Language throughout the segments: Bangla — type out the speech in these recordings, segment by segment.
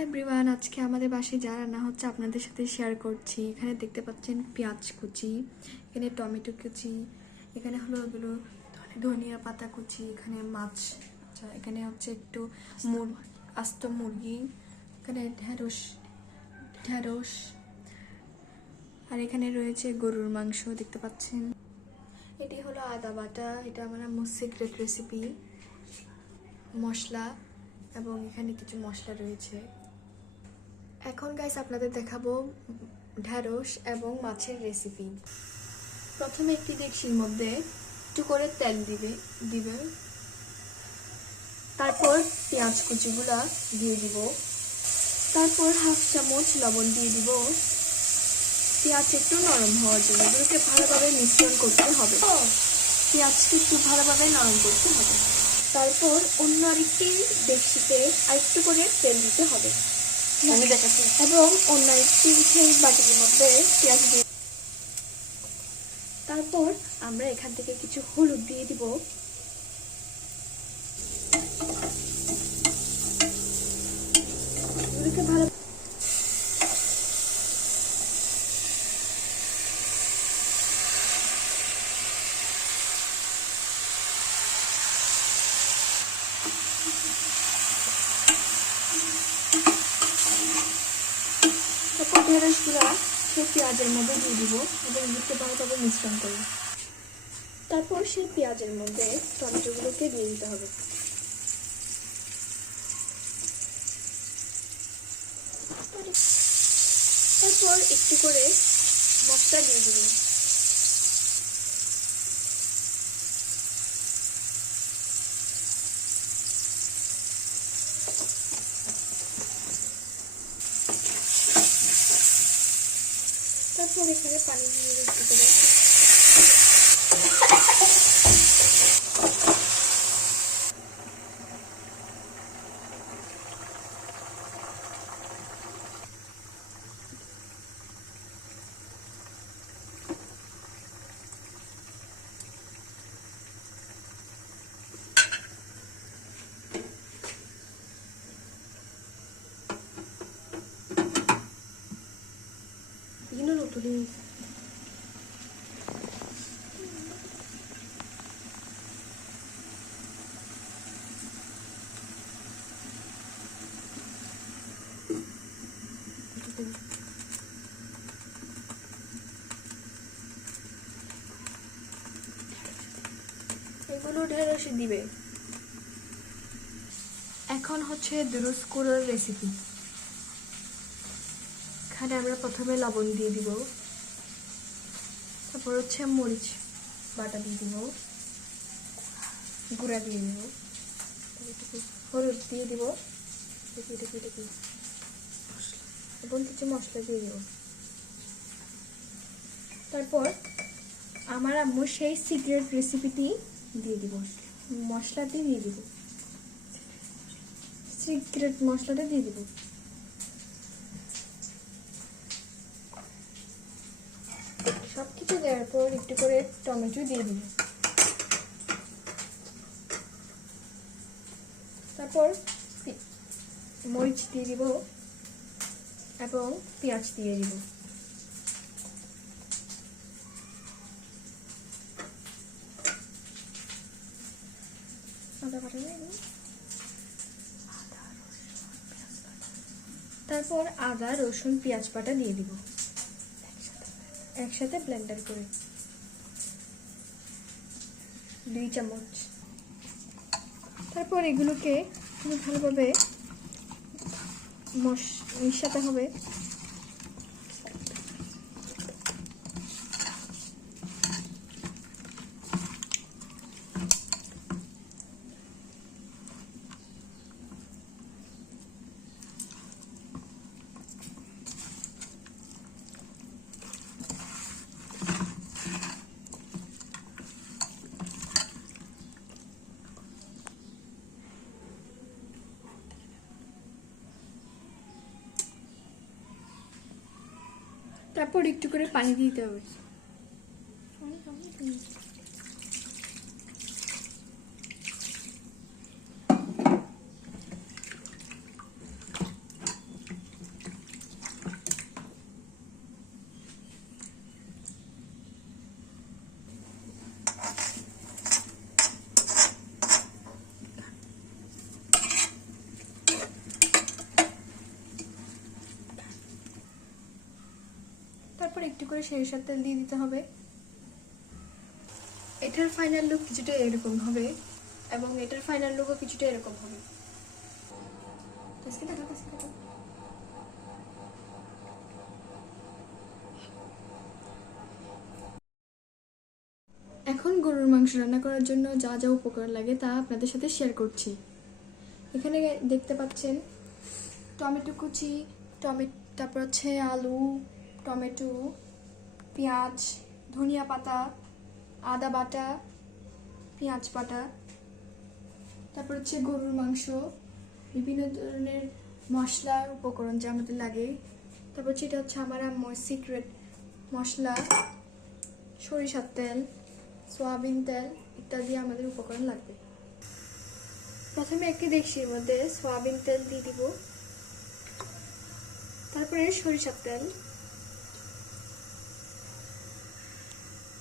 হ্যালো এভরিওয়ান, আজকে আমাদের বাসায় যা রান্না হচ্ছে আপনাদের সাথে শেয়ার করছি। এখানে দেখতে পাচ্ছেন পেঁয়াজ কুচি, এখানে টমেটো কুচি, এখানে হলো ওগুলো ধনিয়া পাতা কুচি, এখানে মাছ, আচ্ছা এখানে হচ্ছে একটু আস্ত মুরগি, এখানে ঢেঁড়স ঢেঁড়স, আর এখানে রয়েছে গরুর মাংস দেখতে পাচ্ছেন। এটি হলো আদা বাটা, এটা আমার আম্মুর সিক্রেট রেসিপি মশলা, এবং এখানে কিছু মশলা রয়েছে। এখন গাইস আপনাদের দেখাবো ঢেঁড়স এবং মাছের রেসিপি। প্রথমে একটি ডেকচির মধ্যে একটু করে তেল দিবে, তারপর পেঁয়াজ কুচিগুলা দিয়ে দিব, তারপর হাফ চামচ লবণ দিয়ে দিব। পেঁয়াজ একটু নরম হওয়ার জন্য এগুলোকে ভালোভাবে মিশ্রণ করতে হবে, পেঁয়াজকে একটু ভালোভাবে নরম করতে হবে। তারপর অন্য আরেকটি ডেকচিতে আরেকটু করে তেল দিতে হবে আমি দেখাচ্ছি, এবং অন্য একটি সেই বাটির মধ্যে পেঁয়াজ দিয়ে, তারপর আমরা এখান থেকে কিছু হলুদ দিয়ে দিব, ভালো তারপর ঢেঁড়সগুলা সেই পেঁয়াজের মধ্যে দিয়ে দিব এবং এগুলোকে ভালোভাবে মিশ্রণ করব। তারপর সেই পেঁয়াজের মধ্যে টমেটোগুলোকে দিয়ে দিতে হবে। তারপর একটু করে মশলা দিয়ে দিব, তারপর এখানে পানি দিয়ে একটু করে তুলি। এগুলো ঢেঁড়সে দিবে। এখন হচ্ছে ঢেঁড়স কুড়োর রেসিপি। এখানে আমরা প্রথমে লবণ দিয়ে দিব, তারপর হচ্ছে মরিচ বাটা দিয়ে দিব, গুঁড়া দিয়ে দিব, হলুদ দিয়ে দিব, এবং কিছু মশলা দিয়ে দিব। তারপর আমার আম্মু সেই সিক্রেট রেসিপিটি দিয়ে দিব, মশলাটি দিয়ে দিব, সিক্রেট মশলাটা দিয়ে দিব। সবকিছু দেওয়ার পর একটু করে টমেটো দিয়ে দিব, তারপর মরিচ দিয়ে দিব এবং পেঁয়াজ দিয়ে দিব। তারপর আদা রসুন পেঁয়াজ বাটা দিয়ে দিব একসাথে ব্লেন্ডার করে 2 চামচ। তারপর এগুলোকে খুব ভালোভাবে মিশাতে হবে। তারপর একটু করে পানি দিতে হবে। তারপর একটু করে সরিষার তেল দিয়ে দিতে হবে। এটার ফাইনাল লুক কিছুটা এরকম হবে এবং এটার ফাইনাল লুকও কিছুটা এরকম হবে। এখন গরুর মাংস রান্না করার জন্য যা যা উপকরণ লাগে তা আপনাদের সাথে শেয়ার করছি। এখানে দেখতে পাচ্ছেন টমেটো কুচি, তারপর হচ্ছে আলু, টমেটো, পেঁয়াজ, ধনিয়া পাতা, আদা বাটা, পেঁয়াজ বাটা, তারপর হচ্ছে গরুর মাংস, বিভিন্ন ধরনের মশলা উপকরণ যা আমাদের লাগে। তারপর হচ্ছে এটা হচ্ছে আমার আম্মুর সিক্রেট মশলা, সরিষার তেল, সয়াবিন তেল ইত্যাদি আমাদের উপকরণ লাগবে। প্রথমে একটি ডেকচির মধ্যে সয়াবিন তেল দিয়ে দিব, তারপরে সরিষার তেল,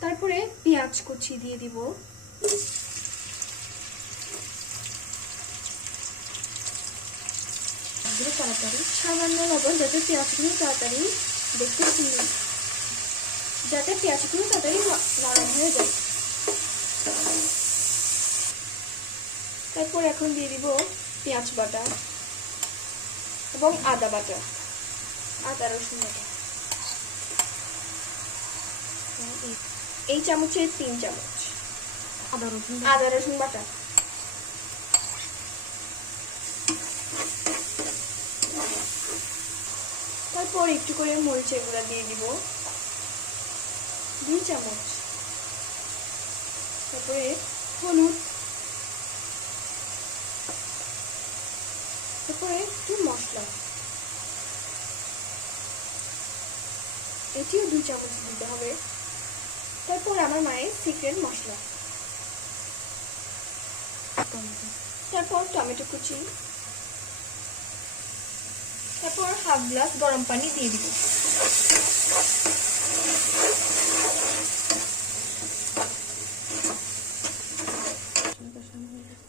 তারপরে পেঁয়াজ কুচি দিয়ে দিব, তাড়াতাড়ি সামান্য লবণ যাতে পেঁয়াজগুলো তাড়াতাড়ি যাতে পেঁয়াজগুলো তাড়াতাড়ি নরম হয়ে যায়। তারপর এখন দিয়ে দিব পেঁয়াজ বাটা এবং আদা বাটা, আদা রসুন বাটা, এই চামচে 3 চামচ আদা রসুন বাটা। তারপর একটু করে মরিচের গুঁড়া দিয়ে দিব 2 চামচ, তারপরে হলুদ, তারপরে একটু মশলা, এটিও 2 চামচ দিতে হবে। তারপর আমার মায়ের সিক্রেট মশলা, তারপর টমেটো কুচি, তারপর হাফ গ্লাস গরম পানি দিয়ে দিব।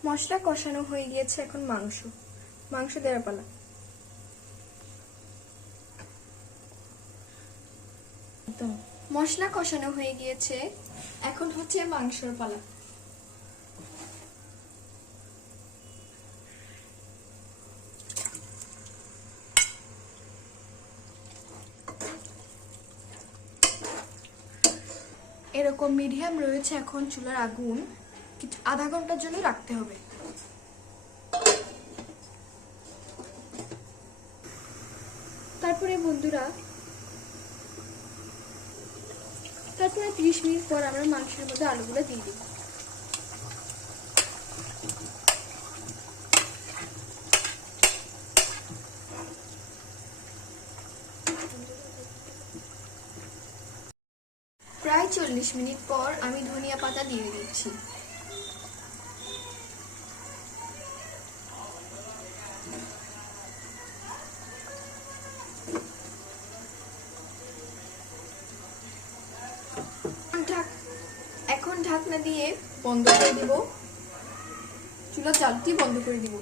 মশলা কষানো হয়ে গিয়েছে, এখন মাংস দেওয়ার পালা। মশলা কষানো হয়ে গিয়েছে, এখন হচ্ছে মাংসের পালা। এরকম মিডিয়াম রয়েছে এখন চুলার আগুন, আধা ঘন্টার জন্য রাখতে হবে। তারপরে বন্ধুরা 30 মিনিট পর আমরা মাংসের মধ্যে আলুগুলো দিয়ে দিব। প্রায় 40 মিনিট পর আমি ধনিয়া পাতা দিয়ে দিচ্ছি। এখন ঢাকনা দিয়ে বন্ধ করে দিব, চুলার জালটি বন্ধ করে দিব।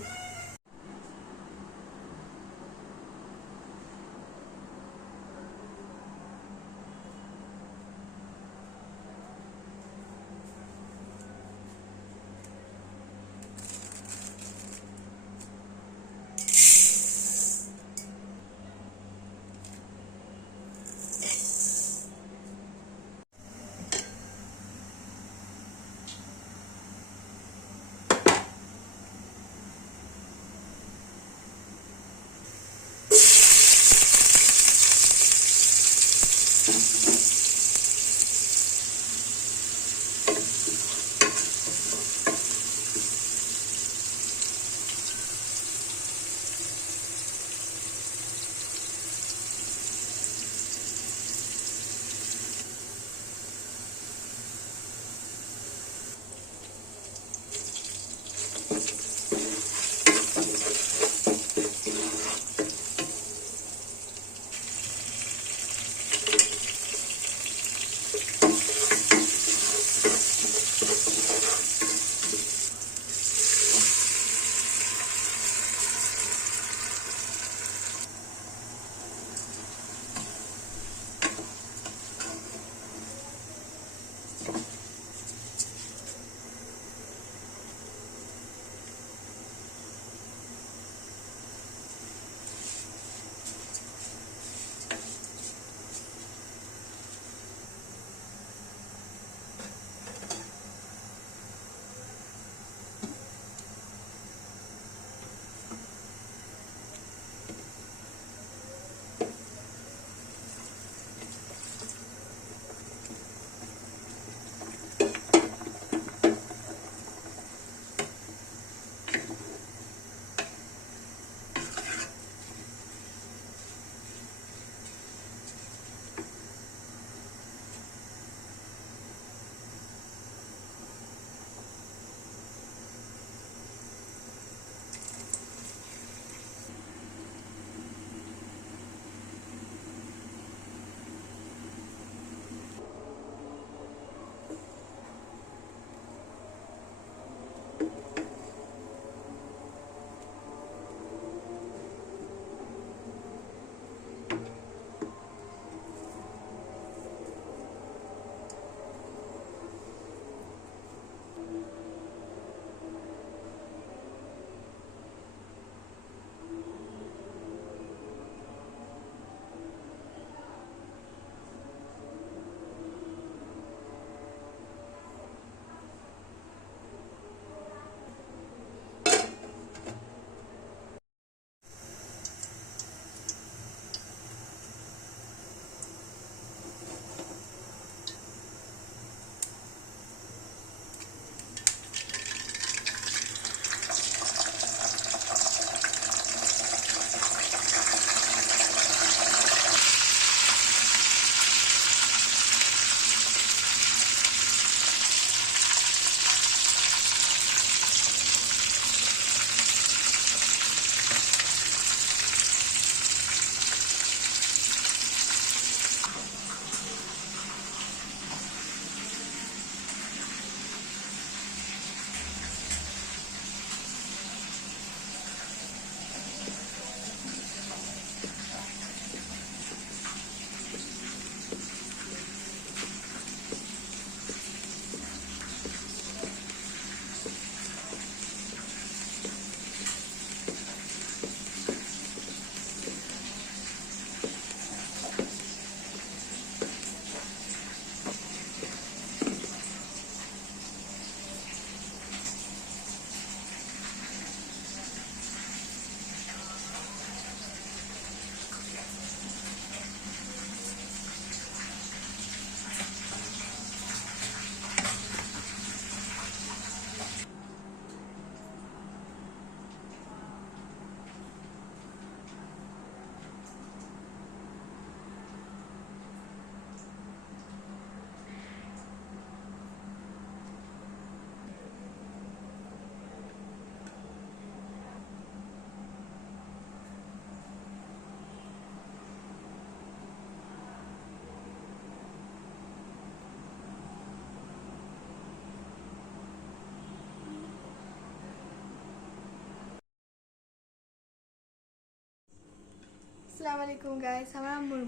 আসসালামু আলাইকুম গাইস, আমার আম্মুর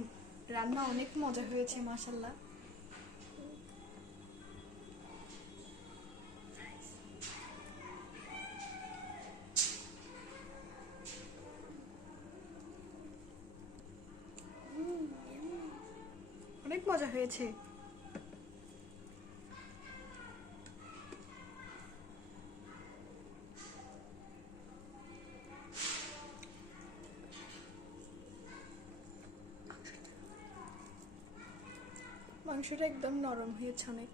রান্না অনেক মজা হয়েছে মাশাআল্লাহ। অনেক মজা হয়েছে। মাংসটা একদম নরম হয়েছে অনেক।